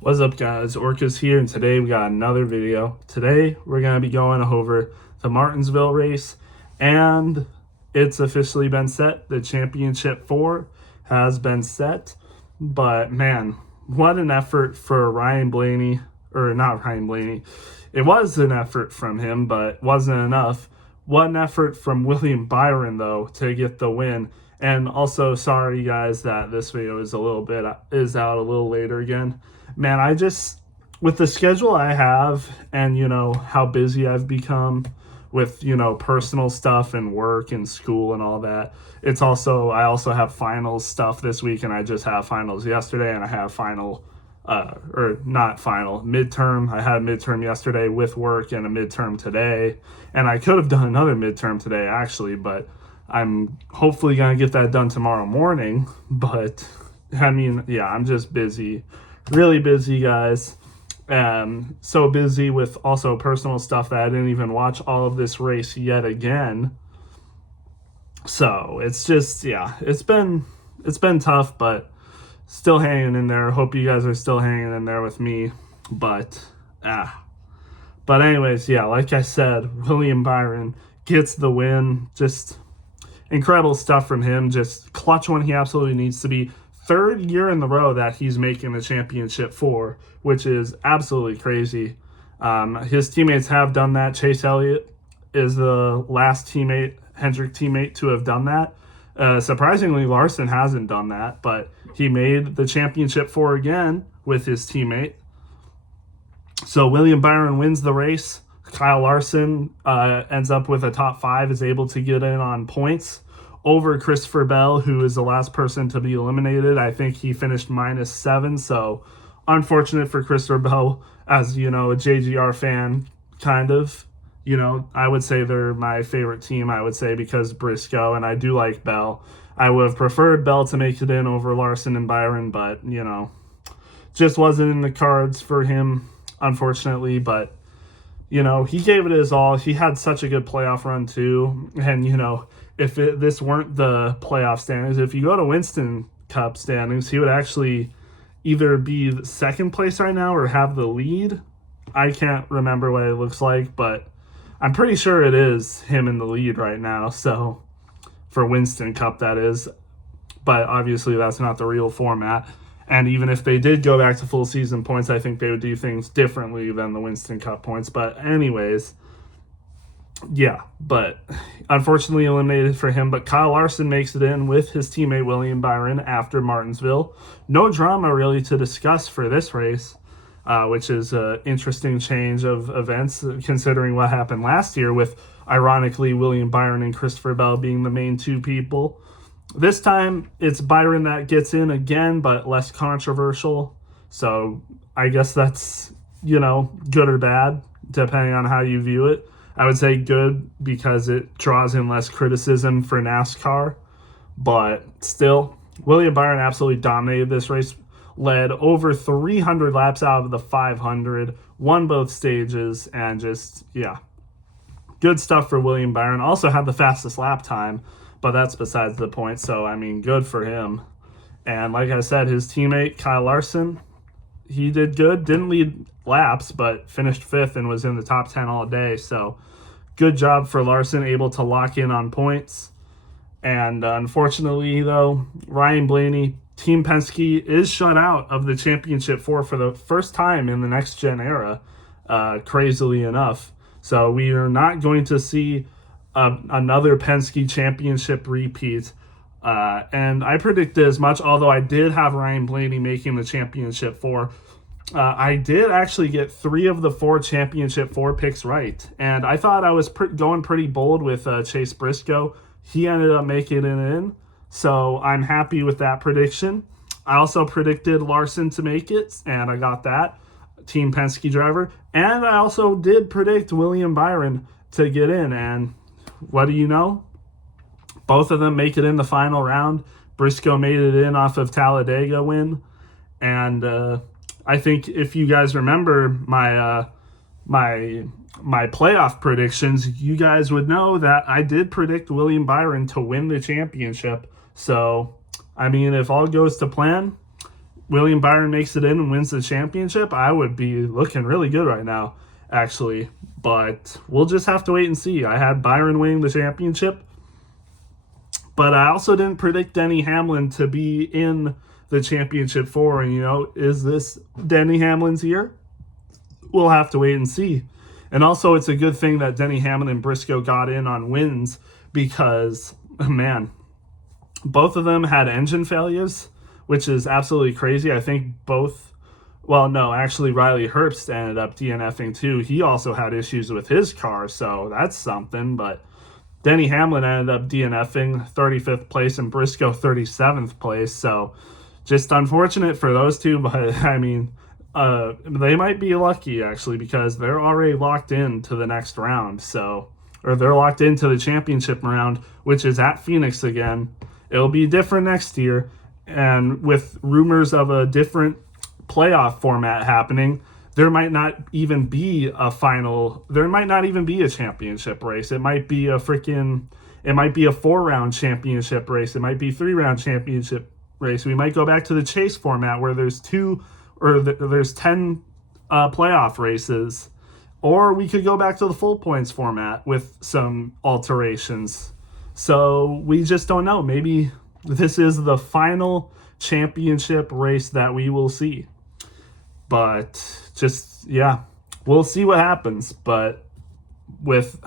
What's up, guys? Orca's here, and today we got another video. Today we're going to be going over the Martinsville race, and it's officially been set. The championship 4 has been set, but man, what an effort for Ryan Blaney, or not Ryan Blaney. It was an effort from him, but wasn't enough. What an effort from William Byron, though, to get the win. And also, sorry guys that this video is out a little later again. Man, with the schedule I have and, how busy I've become with, personal stuff and work and school and all that. I also have finals stuff this week, and I just have finals yesterday, and I have midterm. I had a midterm yesterday with work and a midterm today, and I could have done another midterm today actually, but I'm hopefully going to get that done tomorrow morning. But I'm just busy, really busy, guys. So busy with also personal stuff that I didn't even watch all of this race yet again. So it's been tough, but still hanging in there. Hope you guys are still hanging in there with me. But anyways, like I said, William Byron gets the win. Just incredible stuff from him. Just clutch when he absolutely needs to be. Third year in the row that he's making the championship 4, which is absolutely crazy. His teammates have done that. Chase Elliott is the last Hendrick teammate to have done that. Surprisingly, Larson hasn't done that, but he made the championship 4 again with his teammate. So William Byron wins the race. Kyle Larson ends up with a top 5, is able to get in on points over Christopher Bell, who is the last person to be eliminated. I think he finished -7, so unfortunate for Christopher Bell. As, a JGR fan, kind of. I would say they're my favorite team, because Briscoe, and I do like Bell. I would have preferred Bell to make it in over Larson and Byron, but, just wasn't in the cards for him, unfortunately. But, he gave it his all. He had such a good playoff run, too. And, if this weren't the playoff standings, if you go to Winston Cup standings, he would actually either be second place right now or have the lead. I can't remember what it looks like, but I'm pretty sure it is him in the lead right now. So for Winston Cup, that is. But obviously that's not the real format. And even if they did go back to full season points, I think they would do things differently than the Winston Cup points. But anyways, but unfortunately eliminated for him. But Kyle Larson makes it in with his teammate William Byron after Martinsville. No drama really to discuss for this race, which is an interesting change of events considering what happened last year with, ironically, William Byron and Christopher Bell being the main 2 people. This time it's Byron that gets in again, but less controversial. So I guess that's, good or bad, depending on how you view it. I would say good because it draws in less criticism for NASCAR. But still, William Byron absolutely dominated this race, led over 300 laps out of the 500, won both stages, and good stuff for William Byron. Also had the fastest lap time, but that's besides the point. So, good for him. And like I said, his teammate, Kyle Larson, he did good. Didn't lead laps, but finished 5th and was in the top 10 all day. So good job for Larson, able to lock in on points. And unfortunately, though, Ryan Blaney, Team Penske, is shut out of the championship 4 for the first time in the next gen era, crazily enough. So we are not going to see another Penske championship repeat. And I predicted as much, although I did have Ryan Blaney making the championship 4. I did actually get 3 of the 4 championship 4 picks right. And I thought I was going pretty bold with Chase Briscoe. He ended up making it in. So I'm happy with that prediction. I also predicted Larson to make it, and I got that. Team Penske driver. And I also did predict William Byron to get in. And what do you know? Both of them make it in the final round. Briscoe made it in off of Talladega win. And I think if you guys remember my playoff predictions, you guys would know that I did predict William Byron to win the championship. So, if all goes to plan, William Byron makes it in and wins the championship, I would be looking really good right now, actually. But we'll just have to wait and see. I had Byron winning the championship, but I also didn't predict Denny Hamlin to be in the championship four. And, is this Denny Hamlin's year? We'll have to wait and see. And also, it's a good thing that Denny Hamlin and Briscoe got in on wins because, man, both of them had engine failures, which is absolutely crazy. I think both, well, no, actually Riley Herbst ended up DNFing too. He also had issues with his car, so that's something. But Denny Hamlin ended up DNFing 35th place and Briscoe 37th place. So just unfortunate for those two, but I mean, they might be lucky actually because they're already locked into the next round. So, or they're locked into the championship round, which is at Phoenix again. It'll be different next year. And with rumors of a different playoff format happening, there might not even be a final. There might not even be a championship race. It might be a 4-round championship race. It might be 3-round championship race. We might go back to the chase format where there's 10 playoff races. Or we could go back to the full points format with some alterations. So we just don't know. Maybe this is the final championship race that we will see. But just, yeah, we'll see what happens. But with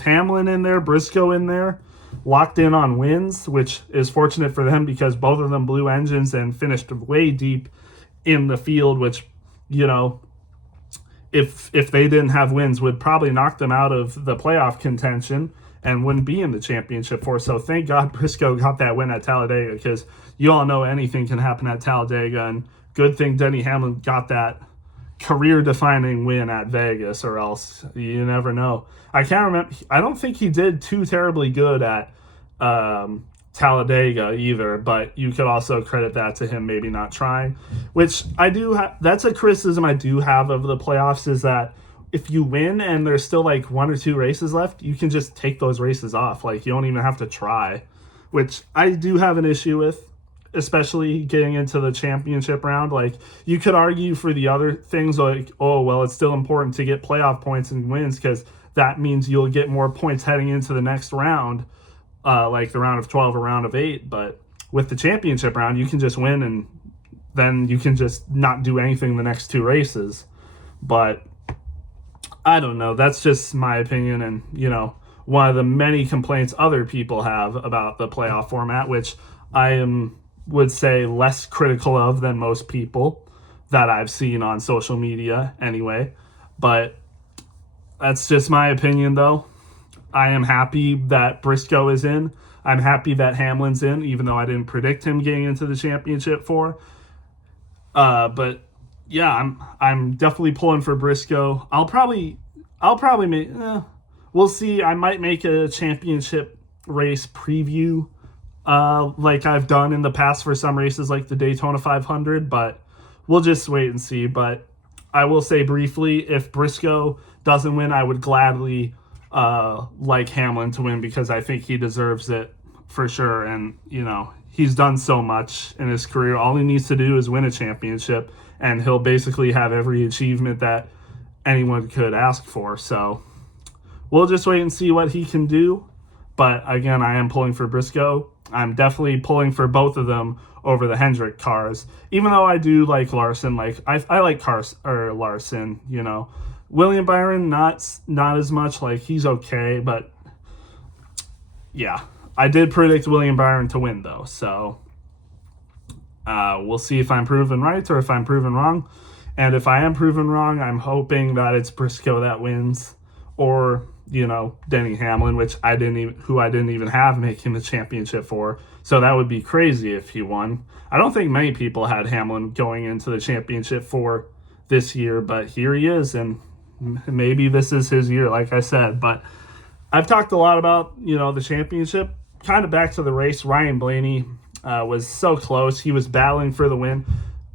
Hamlin in there, Briscoe in there, locked in on wins, which is fortunate for them because both of them blew engines and finished way deep in the field, which, if they didn't have wins, would probably knock them out of the playoff contention and wouldn't be in the championship for. So thank God Briscoe got that win at Talladega because you all know anything can happen at Talladega. And good thing Denny Hamlin got that career-defining win at Vegas, or else you never know. I can't remember. I don't think he did too terribly good at Talladega either, but you could also credit that to him maybe not trying, which I do have. That's a criticism I do have of the playoffs, is that if you win and there's still like 1 or 2 races left, you can just take those races off. Like, you don't even have to try, which I do have an issue with, especially getting into the championship round. Like, you could argue for the other things like, oh, well, it's still important to get playoff points and wins because that means you'll get more points heading into the next round, like the round of 12 or round of 8. But with the championship round, you can just win and then you can just not do anything the next 2 races. But I don't know. That's just my opinion. And, one of the many complaints other people have about the playoff format, which I would say less critical of than most people that I've seen on social media anyway. But that's just my opinion, though. I am happy that Briscoe is in. I'm happy that Hamlin's in, even though I didn't predict him getting into the championship four. But yeah, I'm definitely pulling for Briscoe. I'll probably make. We'll see. I might make a championship race preview, like I've done in the past for some races, like the Daytona 500. But we'll just wait and see. But I will say briefly, if Briscoe doesn't win, I would gladly like Hamlin to win because I think he deserves it for sure. And he's done so much in his career. All he needs to do is win a championship, and he'll basically have every achievement that anyone could ask for. So we'll just wait and see what he can do. But again, I am pulling for Briscoe. I'm definitely pulling for both of them over the Hendrick cars, even though I do like Larson. Like I like Larson. William Byron not as much. Like, he's okay, but yeah, I did predict William Byron to win though. So we'll see if I'm proven right or if I'm proven wrong. And if I am proven wrong, I'm hoping that it's Briscoe that wins, or Denny Hamlin, which I didn't even have making the championship for. So that would be crazy if he won. I don't think many people had Hamlin going into the championship for this year, but here he is, and maybe this is his year, like I said. But I've talked a lot about the championship. Kind of back to the race, Ryan Blaney was so close. He was battling for the win,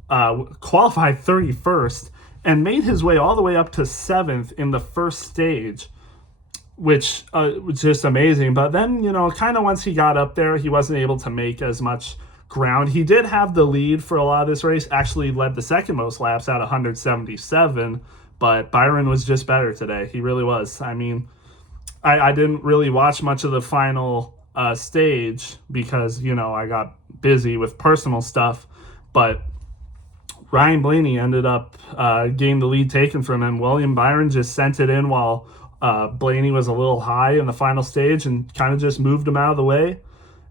qualified 31st, and made his way all the way up to 7th in the first stage, which was just amazing. But then, kind of once he got up there, he wasn't able to make as much ground. He did have the lead for a lot of this race, actually led the second most laps at 177, but Byron was just better today. He really was. I mean, I didn't really watch much of the final stage because, I got busy with personal stuff, but Ryan Blaney ended up getting the lead taken from him. William Byron just sent it in while Blaney was a little high in the final stage and kind of just moved him out of the way.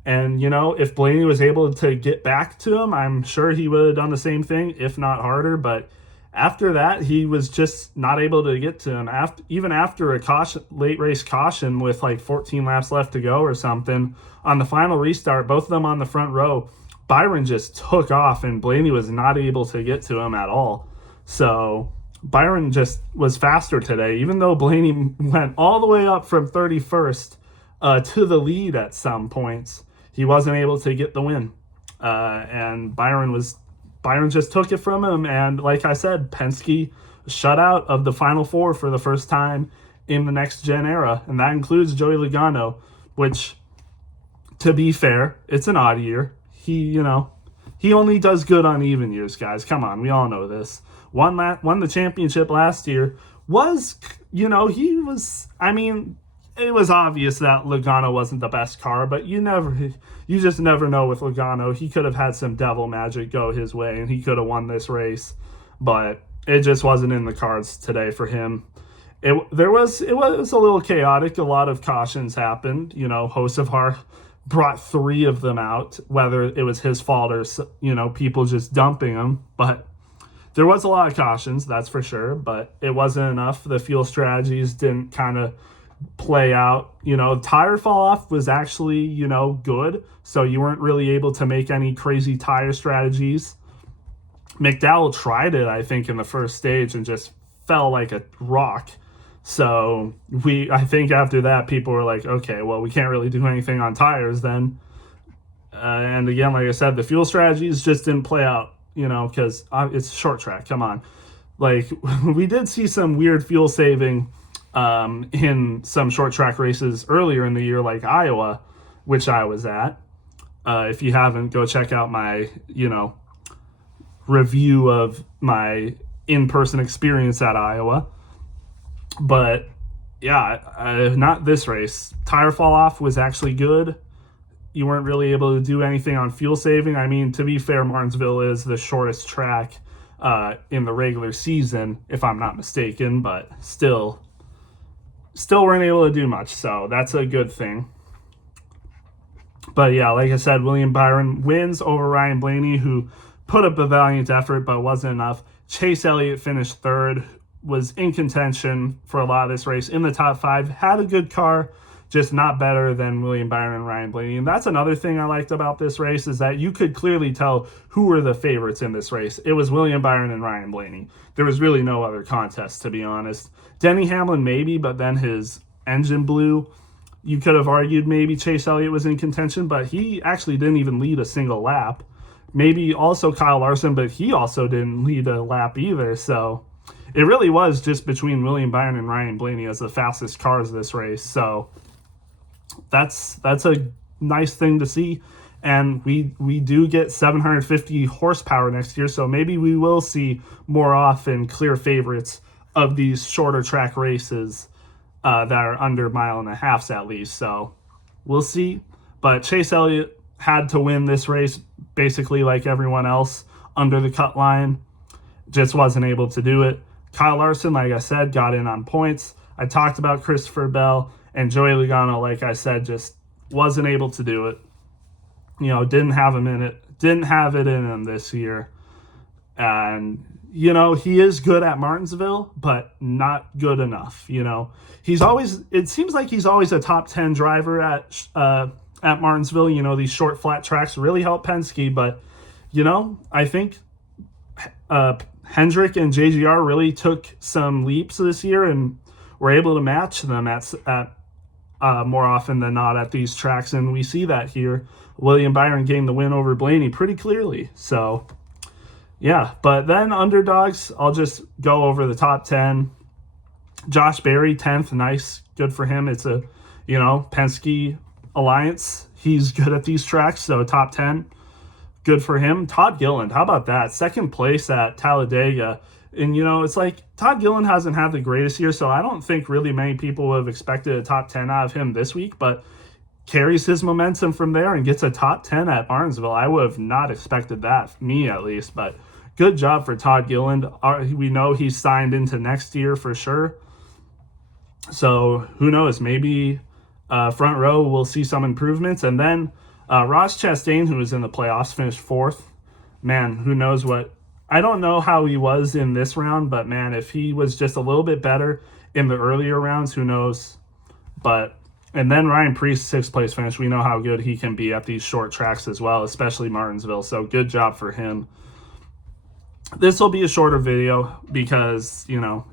And, if Blaney was able to get back to him, I'm sure he would have done the same thing, if not harder. But after that, he was just not able to get to him. Even after a late race caution with like 14 laps left to go or something, on the final restart, both of them on the front row, Byron just took off and Blaney was not able to get to him at all. So Byron just was faster today, even though Blaney went all the way up from 31st to the lead at some points. He wasn't able to get the win. And Byron just took it from him. And like I said, Penske shut out of the Final Four for the first time in the next gen era. And that includes Joey Logano, which, to be fair, it's an odd year. He only does good on even years, guys. Come on, we all know this. Won the championship last year. It was obvious that Logano wasn't the best car, but you just never know with Logano. He could have had some devil magic go his way, and he could have won this race, but it just wasn't in the cards today for him. It was a little chaotic. A lot of cautions happened. Hocevar brought 3 of them out, whether it was his fault or, people just dumping him. But there was a lot of cautions, that's for sure, but it wasn't enough. The fuel strategies didn't kind of play out. Tire fall off was actually, good. So you weren't really able to make any crazy tire strategies. McDowell tried it, I think, in the first stage and just fell like a rock. So I think after that, people were like, okay, well, we can't really do anything on tires then. And again, like I said, the fuel strategies just didn't play out, because it's short track. Come on. Like, we did see some weird fuel saving in some short track races earlier in the year, like Iowa, which I was at. If you haven't, go check out my, review of my in-person experience at Iowa. But yeah, not this race. Tire fall off was actually good. You weren't really able to do anything on fuel saving. I mean, to be fair, Martinsville is the shortest track in the regular season, if I'm not mistaken, but still weren't able to do much. So that's a good thing. But yeah, like I said, William Byron wins over Ryan Blaney, who put up a valiant effort, but wasn't enough. Chase Elliott finished 3rd, was in contention for a lot of this race in the top 5, had a good car, just not better than William Byron and Ryan Blaney. And that's another thing I liked about this race, is that you could clearly tell who were the favorites in this race. It was William Byron and Ryan Blaney. There was really no other contest, to be honest. Denny Hamlin maybe, but then his engine blew. You could have argued maybe Chase Elliott was in contention, but he actually didn't even lead a single lap. Maybe also Kyle Larson, but he also didn't lead a lap either. So it really was just between William Byron and Ryan Blaney as the fastest cars this race. So that's a nice thing to see. And we do get 750 horsepower next year, so maybe we will see more often clear favorites of these shorter track races that are under 1.5 miles at least. So we'll see. But Chase Elliott had to win this race basically like everyone else under the cut line. Just wasn't able to do it. Kyle Larson, like I said, got in on points. I talked about Christopher Bell, and Joey Logano, like I said, just wasn't able to do it. Didn't have it in him this year. And, he is good at Martinsville, but not good enough. It seems like he's always a top 10 driver at Martinsville. These short flat tracks really help Penske, but, I think Hendrick and JGR really took some leaps this year and were able to match them at more often than not at these tracks, and we see that here. William Byron getting the win over Blaney pretty clearly. So, yeah. But then underdogs, I'll just go over the top 10. Josh Berry, 10th. Nice. Good for him. It's a, Penske Alliance. He's good at these tracks, so top 10. good for him. Todd Gilliland, how about that? Second place at Talladega. And, it's like Todd Gilliland hasn't had the greatest year, so I don't think really many people would have expected a top 10 out of him this week, but carries his momentum from there and gets a top 10 at Martinsville. I would have not expected that, me at least, but good job for Todd Gilliland. We know he's signed into next year for sure. So who knows? Maybe front row will see some improvements. And then Ross Chastain, who was in the playoffs, finished fourth. Man, who knows what... I don't know how he was in this round, but man, if he was just a little bit better in the earlier rounds, who knows? And then Ryan Preece, sixth place finish. We know how good he can be at these short tracks as well, especially Martinsville. So good job for him. This will be a shorter video because,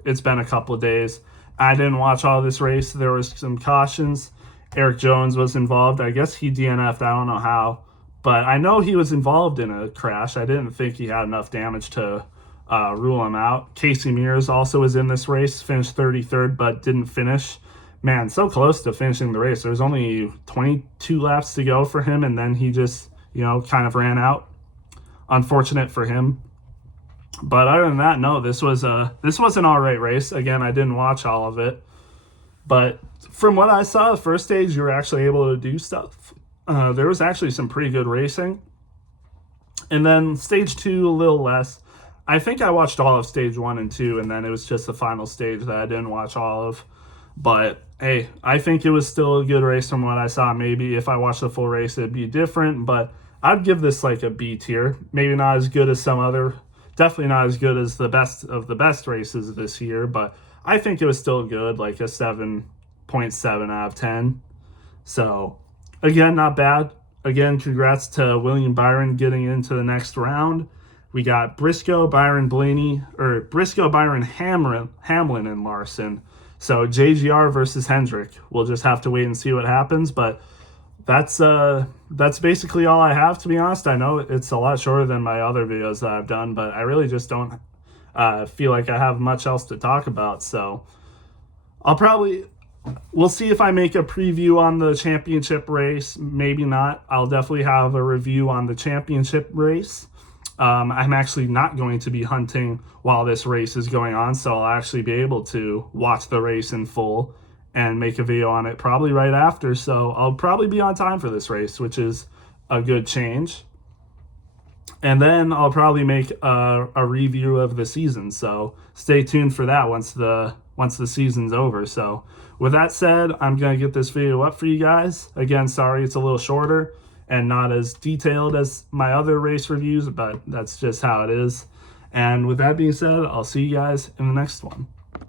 it's been a couple of days. I didn't watch all this race. There was some cautions. Eric Jones was involved. I guess he DNF'd. I don't know how. But I know he was involved in a crash. I didn't think he had enough damage to rule him out. Casey Mears also was in this race, finished 33rd, but didn't finish. Man, so close to finishing the race. There's only 22 laps to go for him, and then he just, kind of ran out. Unfortunate for him. But other than that, no, this was an all right race. Again, I didn't watch all of it. But from what I saw, the first stage, you were actually able to do stuff. There was actually some pretty good racing. And then stage 2, a little less. I think I watched all of stage 1 and 2, and then it was just the final stage that I didn't watch all of. But, hey, I think it was still a good race from what I saw. Maybe if I watched the full race, it'd be different. But I'd give this like a B tier. Maybe not as good as some other... Definitely not as good as the best of the best races this year. But I think it was still good, like a 7.7 out of 10. So... Again, not bad. Again, congrats to William Byron getting into the next round. We got Briscoe, Byron, Hamlin, and Larson. So JGR versus Hendrick. We'll just have to wait and see what happens. But that's basically all I have, to be honest. I know it's a lot shorter than my other videos that I've done, but I really just don't feel like I have much else to talk about. So we'll see if I make a preview on the championship race. Maybe not. I'll definitely have a review on the championship race. I'm actually not going to be hunting while this race is going on, so I'll actually be able to watch the race in full and make a video on it probably right after. So I'll probably be on time for this race, which is a good change. And then I'll probably make a review of the season. So stay tuned for that once the season's over. So with that said, I'm going to get this video up for you guys. Again, sorry it's a little shorter and not as detailed as my other race reviews, but that's just how it is. And with that being said, I'll see you guys in the next one.